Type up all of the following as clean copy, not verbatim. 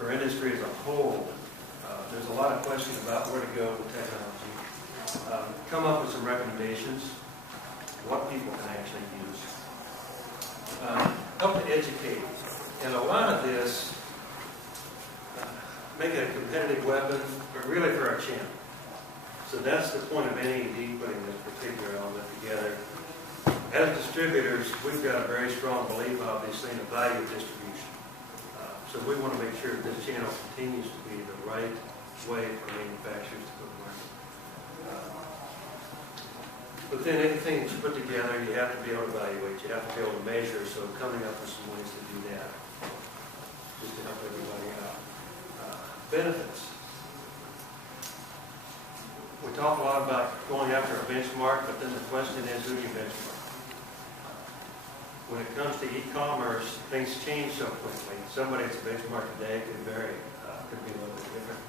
for industry as a whole, there's a lot of question about where to go with technology. Come up with some recommendations, what people can actually use. Help to educate. And a lot of this, make it a competitive weapon, but really for our channel. So that's the point of NAED putting this particular element together. As distributors, we've got a very strong belief, obviously, in the value of distribution. So we want to make sure that this channel continues to be the right way for manufacturers to go to market. But then anything that you put together, you have to be able to evaluate. You have to be able to measure. So coming up with some ways to do that, just to help everybody out. Benefits. We talk a lot about going after a benchmark, but then the question is, who do you benchmark? When it comes to e-commerce, things change so quickly. Somebody that's a benchmark today could vary, could be a little bit different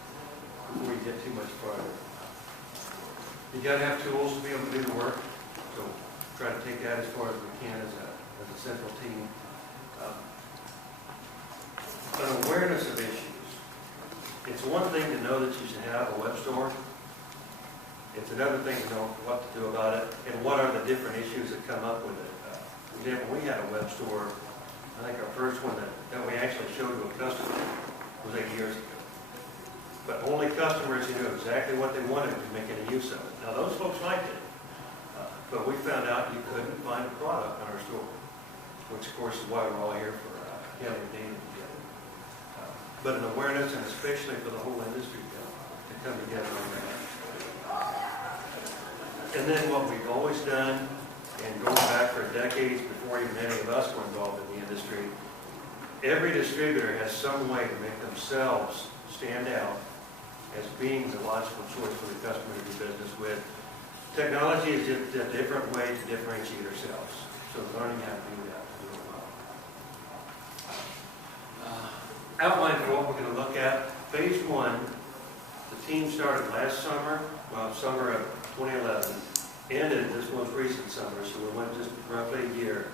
before you get too much farther. You got to have tools to be able to do the work, so try to take that as far as we can as a central team. An awareness of issues. It's one thing to know that you should have a web store. It's another thing to know what to do about it and what are the different issues that come up with it. For example, we had a web store, I think our first one that we actually showed to a customer was 8 years ago. But only customers who knew exactly what they wanted to make any use of it. Now those folks liked it, but we found out you couldn't find a product on our store, which of course is why we're all here for gathering data together. But an awareness, and especially for the whole industry to come together on that. And then what we've always done, and going back for decades before even any of us were involved in the industry, every distributor has some way to make themselves stand out as being the logical choice for the customer to do business with. Technology is just a different way to differentiate ourselves. So learning how to do that is really well. Outline for what we're going to look at. Phase 1, the team started last summer, summer of 2011, ended this most recent summer, so we went just roughly a year.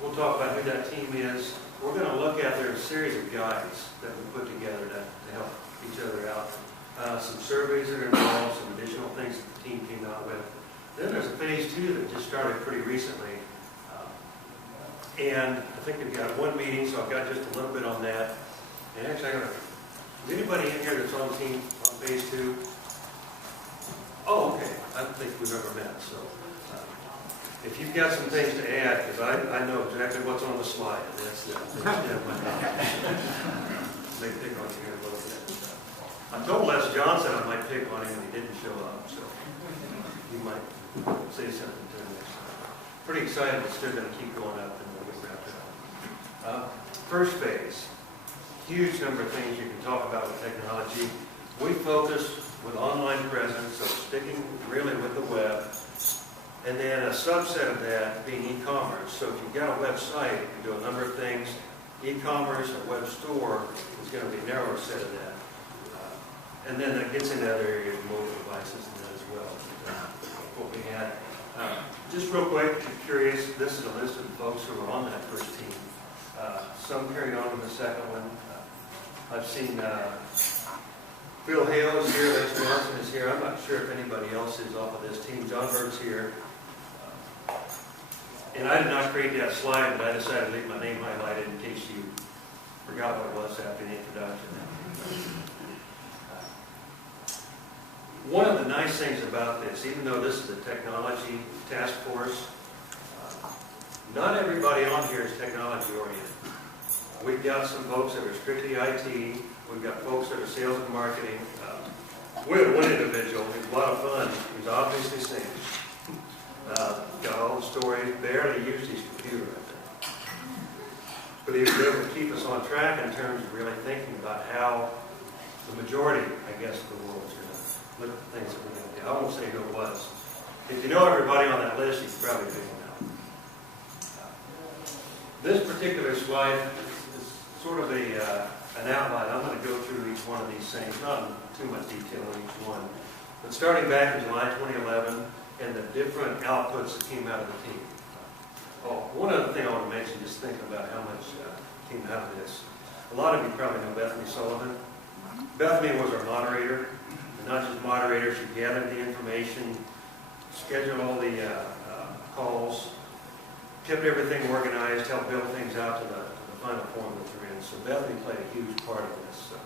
We'll talk about who that team is. We're going to look at there's a series of guides that we put together to help each other out. Some surveys that are involved, some additional things that the team came out with. Then there's a phase 2 that just started pretty recently. And I think we've got one meeting, so I've got just a little bit on that. And actually, is anybody in here that's on the team on phase 2? Oh, okay. I don't think we've ever met, so. If you've got some things to add, because I know exactly what's on the slide, and that's the May pick on you here a little bit. I told Les Johnson I might pick on him and he didn't show up, so you might say something to him next time. Pretty excited, but still going to keep going up and we'll get wrapped up. First phase, huge number of things you can talk about with technology. We focus with online presence, so sticking really with the web. And then a subset of that being e-commerce. So if you've got a website, you can do a number of things. E-commerce, a web store, is going to be a narrower set of that. And then that gets into other areas, mobile devices and that as well. What we had. Just real quick, if you're curious, this is a list of the folks who were on that first team. Some carried on with the second one. I've seen Bill Hale is here, Les Johnson is here. I'm not sure if anybody else is off of this team. John Berg's here. And I did not create that slide, but I decided to leave my name highlighted in case you forgot what it was after the introduction. One of the nice things about this, even though this is a technology task force, not everybody on here is technology oriented. We've got some folks that are strictly IT. We've got folks that are sales and marketing. We had one individual who's a lot of fun. He's obviously singing. Got all the stories, barely used his computer, I think. But he was able to keep us on track in terms of really thinking about how the majority, I guess, of the world is going to look at the things that we're going to do. I won't say who it was. If you know everybody on that list, you can probably pick them out. This particular slide is sort of an outline. I'm going to go through each one of these things, not in too much detail on each one. But starting back in July 2011, and the different outputs that came out of the team. Oh, one other thing I want to mention, just thinking about how much came out of this. A lot of you probably know Bethany Sullivan. Bethany was our moderator, and not just moderator, she gathered the information, scheduled all the calls, kept everything organized, helped build things out to the final form that they're in. So Bethany played a huge part of this. So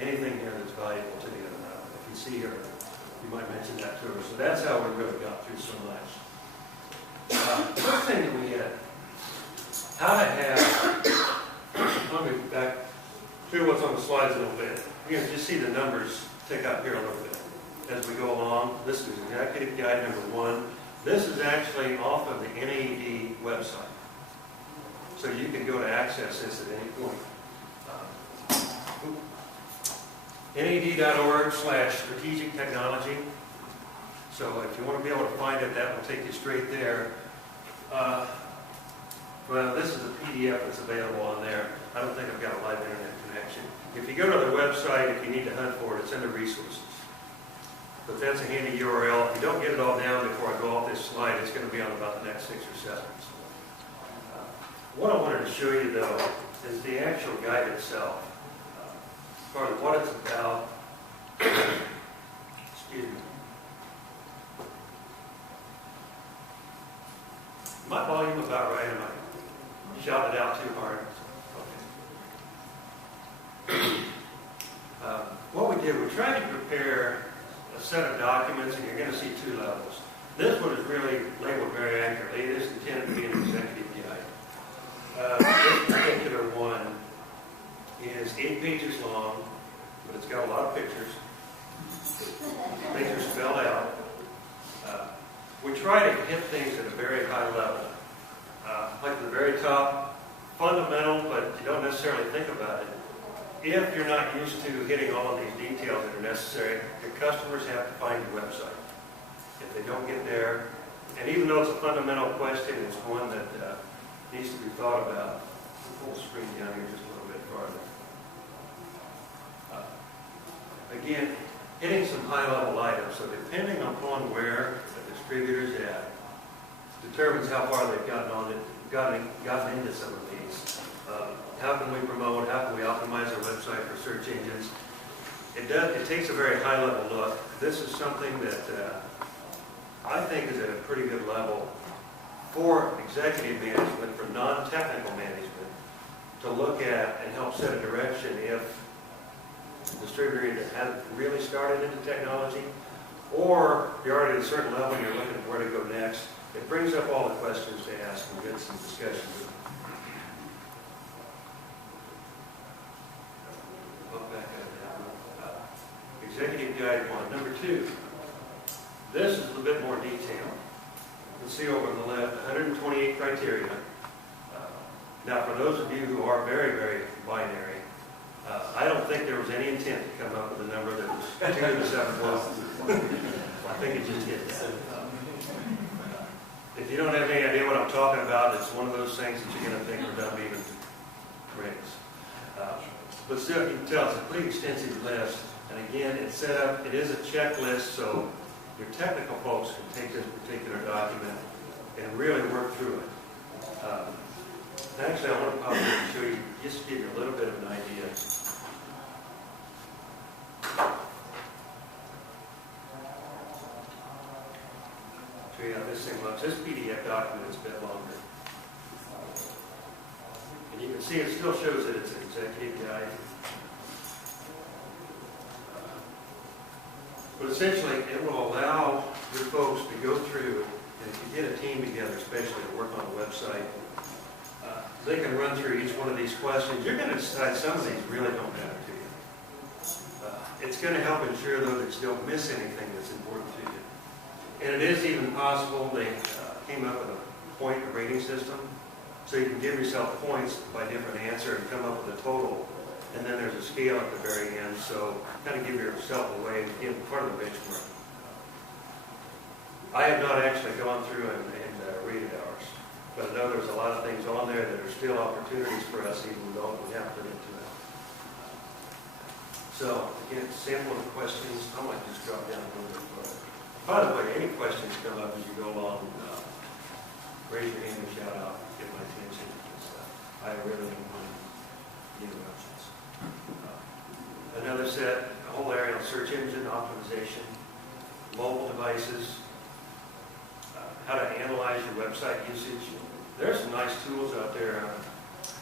anything here that's valuable to you, if you see her, you might mention that to her. So that's how we really got through so much. The first thing that we had, how to have, let me back through what's on the slides a little bit. You're going to just see the numbers tick up here a little bit as we go along. This is Executive Guide number 1. This is actually off of the NAED website. So you can go to access this at any point. NAED.org/strategic technology. So if you want to be able to find it, that will take you straight there. Well, this is a PDF that's available on there. I don't think I've got a live internet connection. If you go to the website, if you need to hunt for it, it's under resources. But that's a handy URL. If you don't get it all down before I go off this slide, it's going to be on about the next 6 or 7. What I wanted to show you, though, is the actual guide itself. As far as what it's about, excuse me. My volume about right? Am I shouting it out too hard? Okay. What we did, we tried to prepare a set of documents, and you're going to see 2 levels. This one is really labeled very accurately. It is intended to be an executive guide. This particular one is 8 pages long, but it's got a lot of pictures. Things are spelled out. We try to hit things at a very high level. Like at the very top, fundamental, but you don't necessarily think about it. If you're not used to hitting all of these details that are necessary, your customers have to find your website. If they don't get there, and even though it's a fundamental question, it's one that needs to be thought about. Pull the screen down here just a little bit farther. Again, hitting some high-level items. So depending upon where the distributor's at, determines how far they've gotten into some of these. How can we promote? How can we optimize our website for search engines? It takes a very high-level look. This is something that I think is at a pretty good level for executive management, for non-technical management, to look at and help set a direction if the distributor either hasn't really started into technology, or you're already at a certain level and you're looking at where to go next. It brings up all the questions to ask and get some discussion. Look back at that. Executive Guide 1. Number 2. This is a bit more detailed. You can see over on the left, 128 criteria. Now, for those of you who are very, very binary, I don't think there was any intent to come up with a number that was 2 to the 7 I think it just hit that. If you don't have any idea what I'm talking about, it's one of those things that you're going to think are dumb even rings. But still, you can tell it's a pretty extensive list. And again, it's set up, it is a checklist, so your technical folks can take this particular document and really work through it. Actually, I want to pop in and show you, just to give you a little bit of an idea. Show you how this thing looks. This PDF document is a bit longer. And you can see it still shows that it's an executive guide. But essentially, it will allow your folks to go through, and if you get a team together, especially to work on a website, they can run through each one of these questions. You're going to decide some of these really don't matter to you. It's going to help ensure, though, that you don't miss anything that's important to you. And it is even possible they came up with a point rating system, so you can give yourself points by different answer and come up with a total. And then there's a scale at the very end, so kind of give yourself a way to give part of the benchmark. I have not actually gone through and rated ours, but I know there's a lot of things on there that are still opportunities for us, even though we have put into it. So, again, sample of questions. I might just drop down a little bit further. By the way, any questions come up as you go along, raise your hand and shout out, get my attention. I really don't mind. interruptions. Another set, a whole area on search engine optimization, mobile devices, how to analyze your website usage. There's some nice tools out there.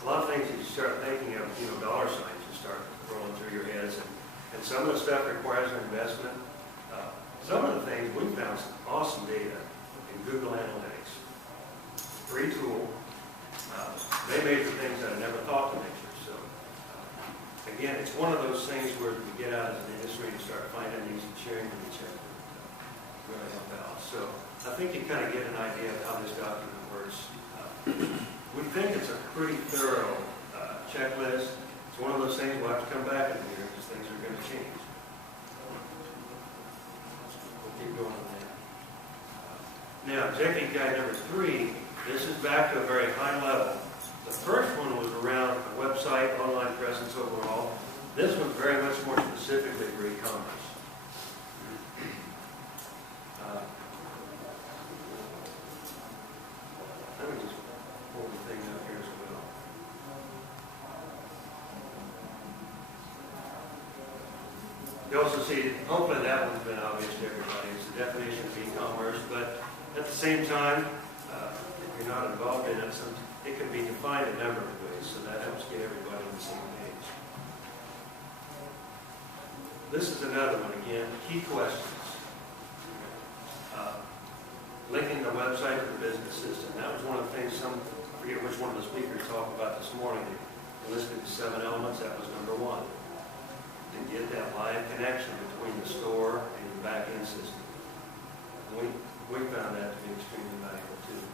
A lot of things that you start thinking of, dollar signs just start rolling through your heads. And some of the stuff requires an investment. Some of the things, we found some awesome data in Google Analytics. Free tool. They measure things that I never thought to measure. So, again, it's one of those things where we get out as an industry and start finding these and sharing with each other. Really help out. So, I think you kind of get an idea of how this document works. We think it's a pretty thorough checklist. It's one of those things we'll have to come back in here because things are going to change. We'll keep going on that. Now, executive guide number 3, this is back to a very high level. The first one was around a website, online presence overall. This one's very much more specifically for e-commerce. Let me just pull the thing up here as well. You also see, hopefully that one's been obvious to everybody. It's the definition of e-commerce, but at the same time, if you're not involved in it, it can be defined a number of ways, so that helps get everybody on the same page. This is another one, again, key questions. Linking the website to the business system. That was one of the things, I forget which one of the speakers talked about this morning. They listed the 7 elements. That was number 1. To get that live connection between the store and the back-end system. We found that to be extremely valuable too.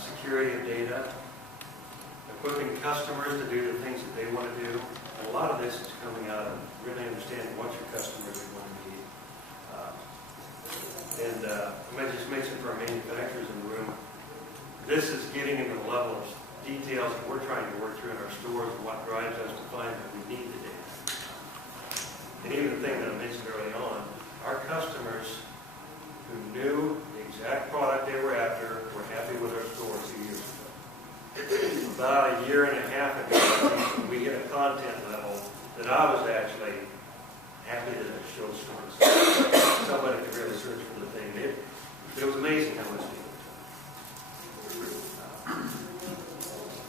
Security of data, equipping customers to do the things that they want to do. And a lot of this is coming out of really understanding what your customers are going to need. I might just mention for our manufacturers in the room, this is getting into the level of details that we're trying to work through in our stores and what drives us to find that we need the data. And even the thing that I mentioned early on, our customers who knew the exact product they were after were happy with our store 2 years ago. About a year and a half ago, we hit a content level that I was actually happy that it showed stores. Somebody could really search for the thing. It was amazing how much people.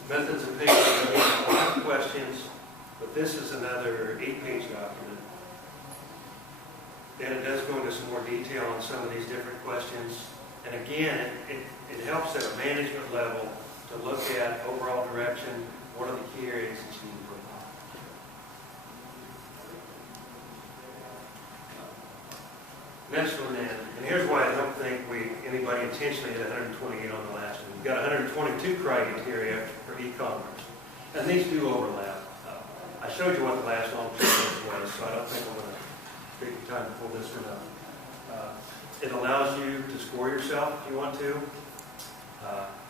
Methods of picking, a lot of questions, but this is another 8-page document. And it does go into some more detail on some of these different questions. And again, it helps at a management level to look at overall direction, what are the key areas that you need to put on. Next one then, and here's why I don't think anybody intentionally hit 128 on the last one. We've got 122 criteria for e-commerce. And these do overlap. I showed you what the last long checklist was, so I don't think I'm going to take the time to pull this one up. It allows you to score yourself if you want to.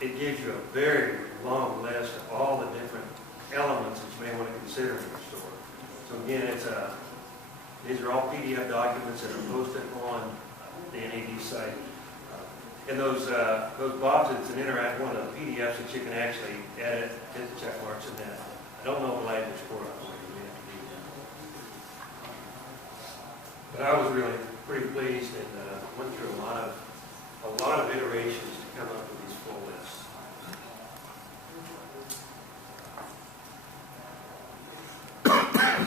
It gives you a very long list of all the different elements that you may want to consider in your store. So again, these are all PDF documents that are posted on the NAED site. And those boxes, it's an interactive one of the PDFs that you can actually edit, hit the check marks in that. I don't know the language for it. But I was really pretty pleased and went through a lot of iterations to come up with these full lists.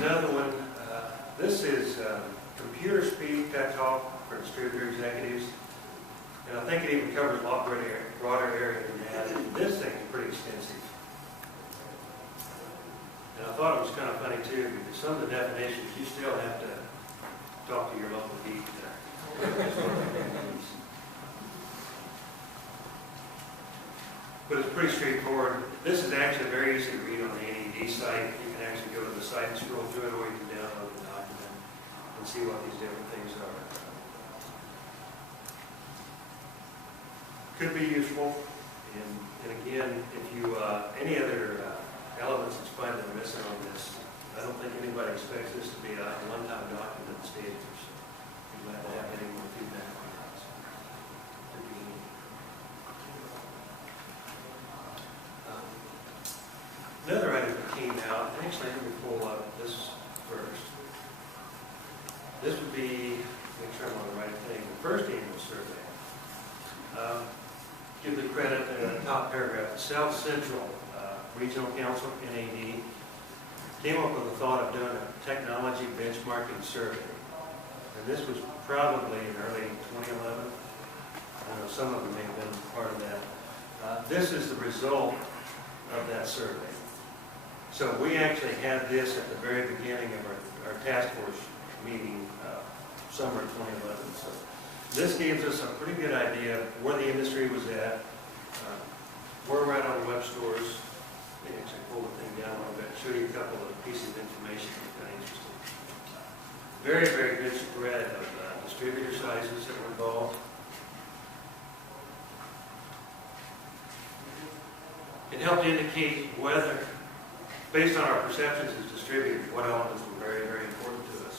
Another one, this is computer speed tech talk for distributor executives. And I think it even covers a lot broader area than that. And this thing is pretty extensive. And I thought it was kind of funny too, because some of the definitions you still have to talk to your local geek there. But it's pretty straightforward. This is actually very easy to read on the NAED site. You can actually go to the site and scroll through it, or you can download the document and see what these different things are. Could be useful. And again, if you any other elements that you find that are missing on this, I don't think anybody expects this to be a one-time document at the stage. You'd like to have any more feedback on that. Another item that came out, I think actually, let me pull up this first. This would be, make sure I'm on the right thing, the first annual survey. Give the credit in the top paragraph. The South Central Regional Council, NAED, came up with the thought of doing a technology benchmarking survey. And this was probably in early 2011. I know some of them may have been part of that. This is the result of that survey. So we actually had this at the very beginning of our task force meeting, summer 2011. So this gives us a pretty good idea of where the industry was at. We're right on web stores. Let me actually pull the thing down a little bit, show you a couple of pieces of information that's kind of interesting. Very, very good spread of distributor sizes that were involved. It helped indicate whether, based on our perceptions as distributors, what elements were very, very important to us.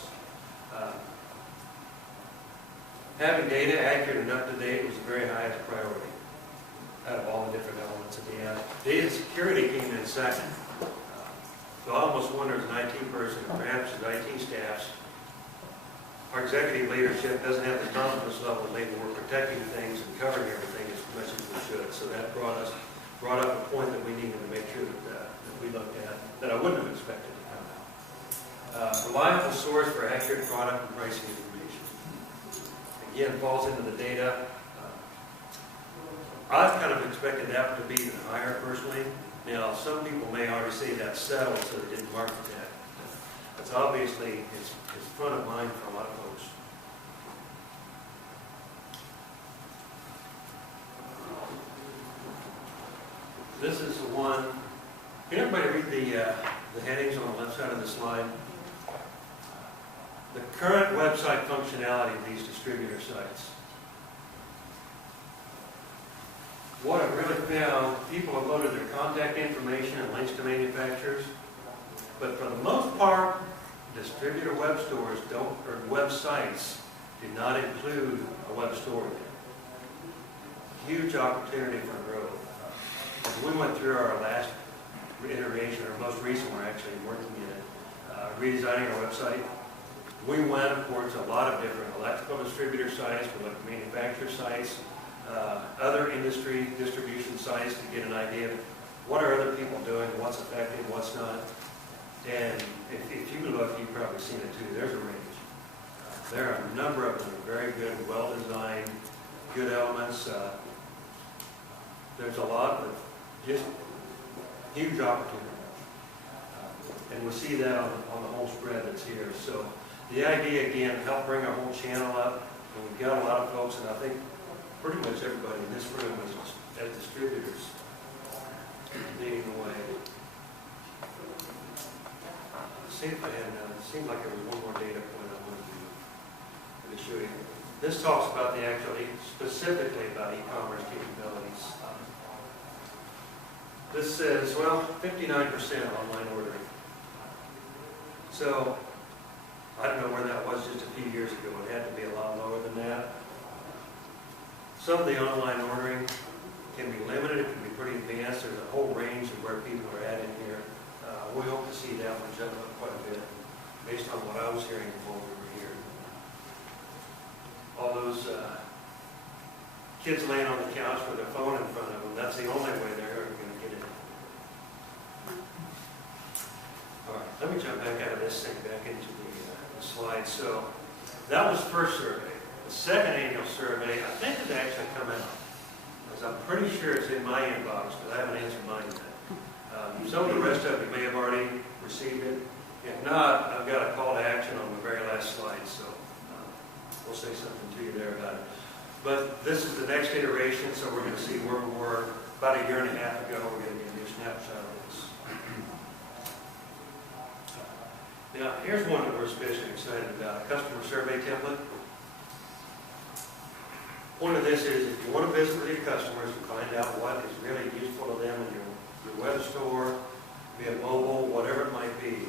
Having data accurate and up to date was the very highest priority out of all the different elements at the end. Data security came in second. So I almost wonder as an IT person, or perhaps as IT staffs, our executive leadership doesn't have the confidence level that maybe we're protecting things and covering everything as much as we should. So that brought up a point that we needed to make sure that we looked at, that I wouldn't have expected to come out. Reliable source for accurate product and pricing information. Again, falls into the data. I've kind of expected that to be even higher personally. Now, some people may already say that's settled, so they didn't market that. It's obviously, it's front of mind for a lot of folks. This is the one. Can everybody read the headings on the left side of the slide? The current website functionality of these distributor sites. What I've really found, people have loaded their contact information and links to manufacturers, but for the most part, distributor web stores don't, or websites do not include a web store in it. Huge opportunity for growth. As we went through our last iteration, or most recent, we're actually working in it, redesigning our website. We went, of course, a lot of different electrical distributor sites, we looked at manufacturer sites, other industry distribution sites to get an idea of what are other people doing, what's effective, what's not. And if you look, you've probably seen it too, there's a range. There are a number of them, very good, well-designed, good elements. There's a lot of just huge opportunity. And we see that on the whole spread that's here. So the idea, again, help bring our whole channel up. And we've got a lot of folks, and I think pretty much everybody in this room is as distributors leading the way. See if I had it seemed like there was one more data point I wanted to show you. This talks about the actually, specifically about e-commerce capabilities. This says, well, 59% online ordering. So, I don't know where that was just a few years ago. It had to be a lot lower than that. Some of the online ordering can be limited, it can be pretty advanced. There's a whole range of where people are at in here. We hope to see that one jump up quite a bit based on what I was hearing from over here. All those kids laying on the couch with their phone in front of them, that's the only way they're ever going to get it. All right, let me jump back out of this thing, back into the slide. So that was the first survey. The second annual survey, I think, has actually come out. Because I'm pretty sure it's in my inbox, but I haven't answered mine yet. Some of the rest of you may have already received it. If not, I've got a call to action on the very last slide, so we'll say something to you there about it. But this is the next iteration, so we're going to see where we were about a year and a half ago. We're going to get a new snapshot of this. Now, here's one that we're especially excited about, a customer survey template. One of this is if you want to visit with your customers and find out what is really useful to them in your web store, via mobile, whatever it might be,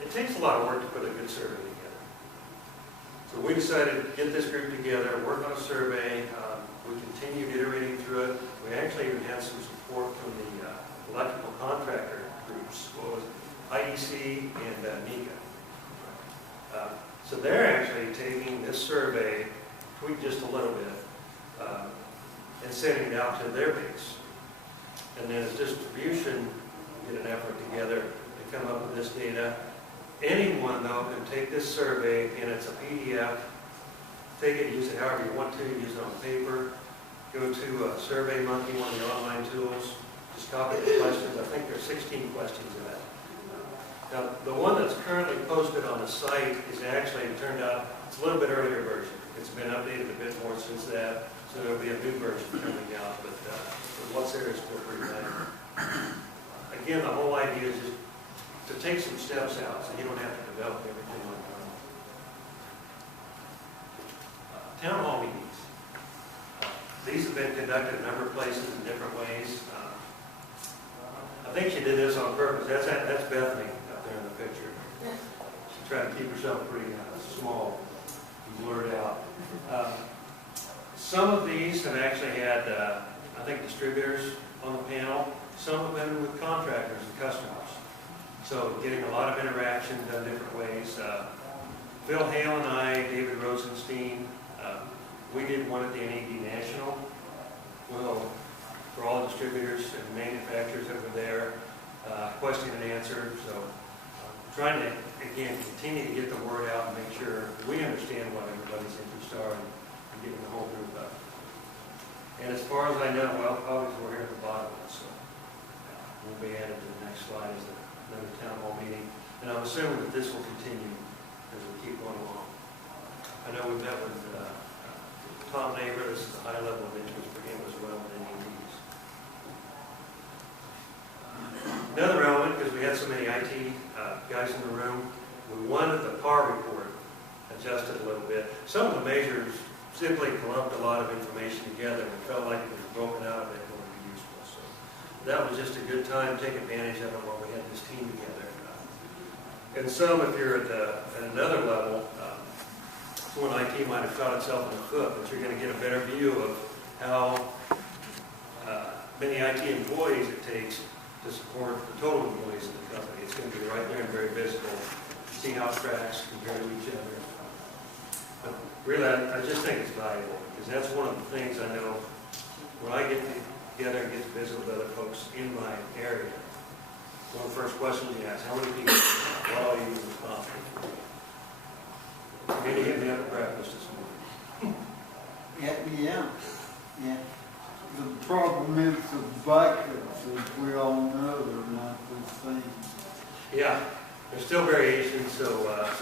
it takes a lot of work to put a good survey together. So we decided to get this group together, work on a survey. We continued iterating through it. We actually even had some support from the electrical contractor group what was it, IEC and NECA. So they're actually taking this survey, tweaked just a little bit, and sending it out to their base. And then as distribution, get an effort together to come up with this data. Anyone, though, can take this survey, and it's a PDF, take it, use it however you want to, use it on paper, go to SurveyMonkey, one of the online tools, just copy the questions. I think there's 16 questions in that. Now, the one that's currently posted on the site is actually, it turned out, it's a little bit earlier version. It's been updated a bit more since that, so there'll be a new version coming out, but what's there is still pretty bad. Again, the whole idea is just to take some steps out so you don't have to develop everything on your own. Town hall meetings. These have been conducted a number of places in different ways. I think she did this on purpose. That's Bethany up there in the picture. She tried to keep herself pretty small and blurred out. Some of these have actually had, I think, distributors on the panel. Some have been with contractors and customers. So getting a lot of interaction done different ways. Phil Hale and I, David Rosenstein, we did one at the NAED National. Well, for all the distributors and manufacturers over there, question and answer. So trying to, again, continue to get the word out and make sure we understand what everybody's interests are and getting the whole group up. And as far as I know, well, obviously we're here at the bottom of it, so we'll be added to the next slide as another town hall meeting. And I'm assuming that this will continue as we keep going along. I know we met with Tom Neighbor. This is a high level of interest for him as well in NAEDs. Another element, because we had so many IT guys in the room, we wanted the PAR report adjusted a little bit. Some of the measures simply clumped a lot of information together and felt like it was broken out a bit more to be useful. So that was just a good time to take advantage of it while we had this team together. And some, if you're at another level, someone IT might have shot itself in the foot, but you're going to get a better view of how many IT employees it takes to support the total employees of the company. It's going to be right there and very visible. See how it tracks compared to each other. But really, I just think it's valuable, because that's one of the things I know when I get together and get to visit with other folks in my area. One of the first questions you ask, how many people are you responsible for? Maybe hit me up at breakfast this morning. Yeah. The problem is the buckets, as we all know, are not the same. Yeah, there's still variations, so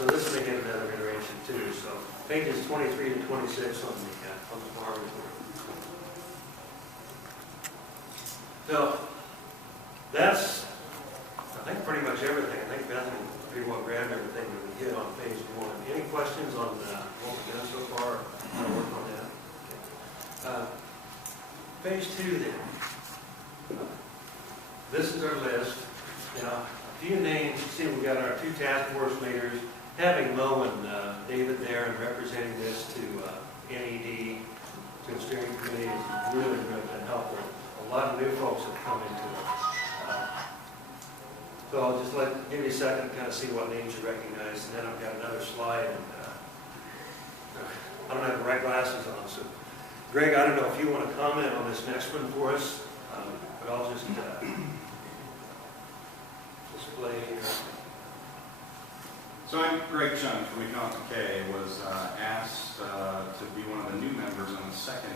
this may get another iteration too. So pages 23 to 26 on the PAR report. So that's, I think, pretty much everything. I think Bethany pretty well grabbed everything that we hit on page 1. Any questions on what we've done so far? I'll work on that. Okay. Page 2 then. This is our list. Now, a few names. You see we've got our 2 task force leaders. Having Mo and David there and representing this to NAED, to the steering committee is really, really been helpful. A lot of new folks have come into it. So I'll just give you a second to kind of see what names you recognize, and then I've got another slide. And I don't have the right glasses on, so Greg, I don't know if you want to comment on this next one for us, but I'll just display here. So I'm Greg Chung from K, was asked to be one of the new members on the second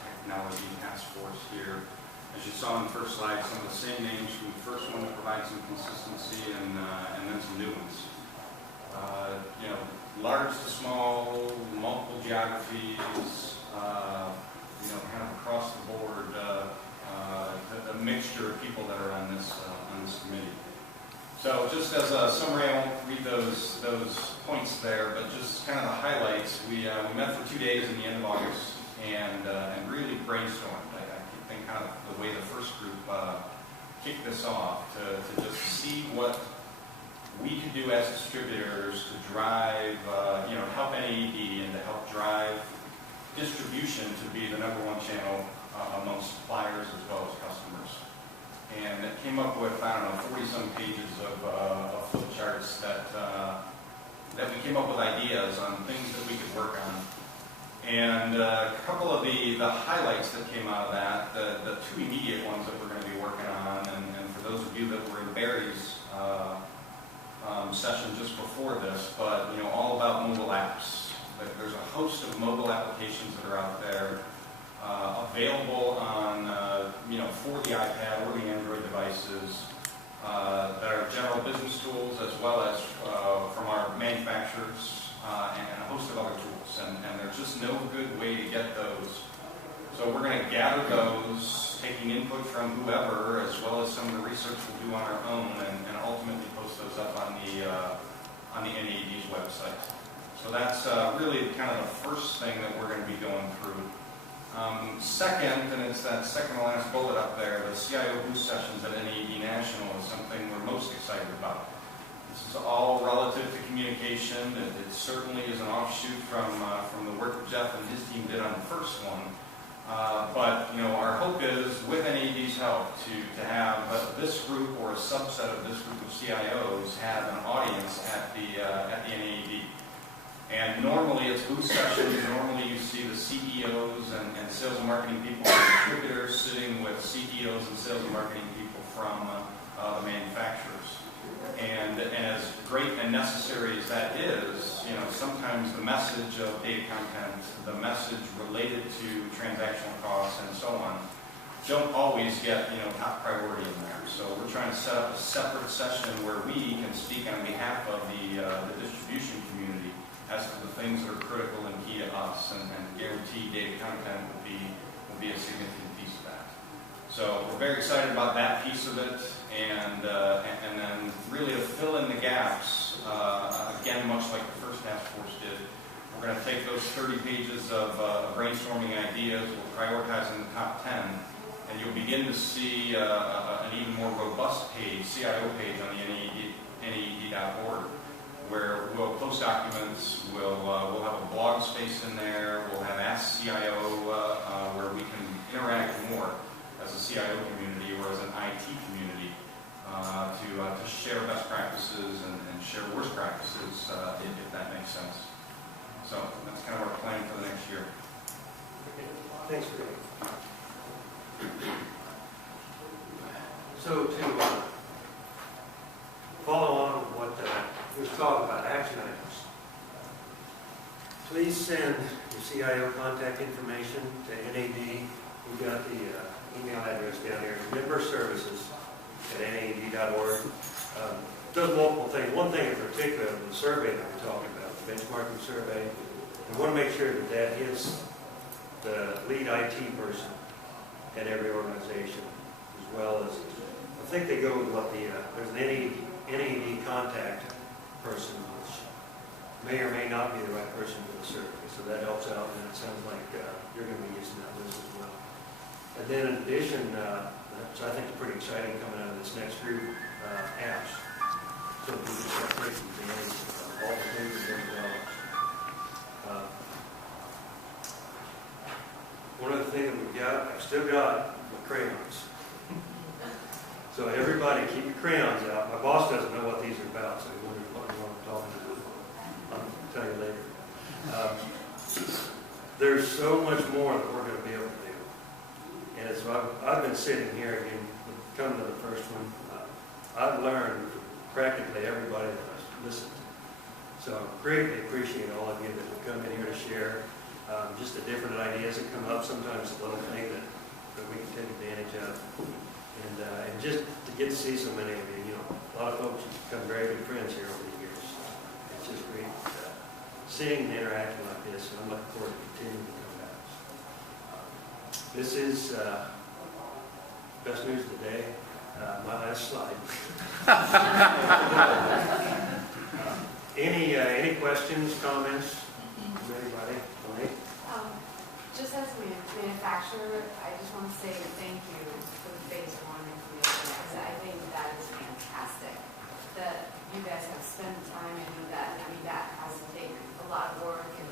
technology task force here. As you saw on the first slide, some of the same names from the first one to provide some consistency and then some new ones. Large to small, multiple geographies, kind of across the board, a mixture of people that are on this committee. So just as a summary, I won't read those points there, but just kind of the highlights. We met for 2 days in the end of August and really brainstormed. I think kind of the way the first group kicked this off to just see what we could do as distributors to drive, help NAED and to help drive distribution to be the #1 channel amongst suppliers as well as customers. and it came up with, I don't know, 40-some pages of flip charts that we came up with ideas on things that we could work on. And a couple of the highlights that came out of that, the two immediate ones that we're going to be working on, and for those of you that were in Barry's session just before this, but all about mobile apps. There's a host of mobile applications that are out there available on, for the iPad or the Android devices that are general business tools, as well as from our manufacturers and a host of other tools. And there's just no good way to get those. So we're going to gather those, taking input from whoever, as well as some of the research we'll do on our own, and ultimately post those up on the NAED's website. So that's really kind of the first thing that we're going to be going through. Second, and it's that second to last bullet up there, the CIO booth sessions at NAED National is something we're most excited about. This is all relative to communication. It certainly is an offshoot from the work that Jeff and his team did on the first one. But our hope is, with NAED's help, to have this group or a subset of this group of CIOs have an audience at the NAED. And normally it's booth sessions. Normally you see the CEOs and sales and marketing people and distributors sitting with CEOs and sales and marketing people from the manufacturers. And as great and necessary as that is, sometimes the message of data content, the message related to transactional costs and so on, don't always get top priority in there. So we're trying to set up a separate session where we can speak on behalf of the distribution community as to the things that are critical and key to us, and guarantee data content will be a significant piece of that. So we're very excited about that piece of it, and then really to fill in the gaps, again, much like the first task force did, we're going to take those 30 pages of brainstorming ideas, we'll prioritize in the top 10, and you'll begin to see an even more robust page, CIO page on the NAED.org, where we'll post documents, we'll have a blog space in there, we'll have Ask CIO, where we can interact more as a CIO community or as an IT community to share best practices and share worst practices, if that makes sense. So that's kind of our plan for the next year. Okay. Thanks, Greg. So to follow on with what we were talking about, action items. Please send your CIO contact information to NAD. We've got the email address down here, memberservices@naed.org. Does multiple things. One thing in particular, the survey that we're talking about, the benchmarking survey, we want to make sure that that hits the lead IT person at every organization, as well as, I think they go with what there's an NAED contact person, which may or may not be the right person for the survey, so that helps out, and it sounds like you're going to be using that list as well. And then in addition, which I think is pretty exciting coming out of this next group, apps. So we can start taking advantage of all the things that they're developed. One other thing that I've still got my crayons. So everybody, keep your crayons out. My boss doesn't know what these are about, so he wonders what I'm talking about. I'll tell you later. There's so much more that we're going to be able to do. And so I've been sitting here again, coming to the first one. I've learned from practically everybody that I've listened to. So I greatly appreciate all of you that have come in here to share just the different ideas that come up. Sometimes a little thing that we can take advantage of. And just to get to see so many of you, a lot of folks have become very good friends here over the years. It's just great seeing and interacting like this, and I'm looking forward to continuing to come back. This is best news of the day. My last slide. Any questions, comments from anybody? Just as a manufacturer, I just want to say thank you for the phase 1 information, because I think that is fantastic. That you guys have spent time into that. I mean, that has to take a lot of work, and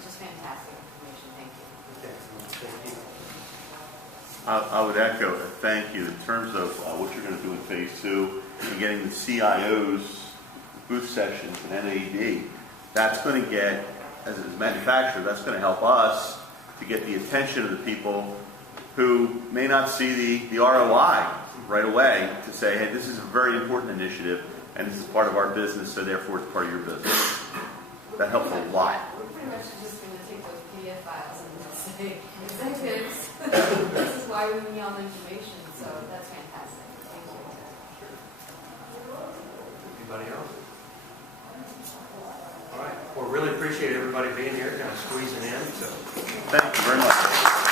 just fantastic information. Thank you. Okay, thank you. I would echo a thank you in terms of what you're going to do in phase 2 and getting the CIOs booth sessions and NAED. That's going to get, as a manufacturer, that's going to help us to get the attention of the people who may not see the ROI right away to say, hey, this is a very important initiative and this is part of our business, so therefore it's part of your business. That helps a lot. We're pretty much just going to take those PDF files and say, executives, this is why we need all the information, so that's fantastic. Thank you. Anybody else? All right. Well, really appreciate everybody being here, kind of squeezing in. So. Thank you very much.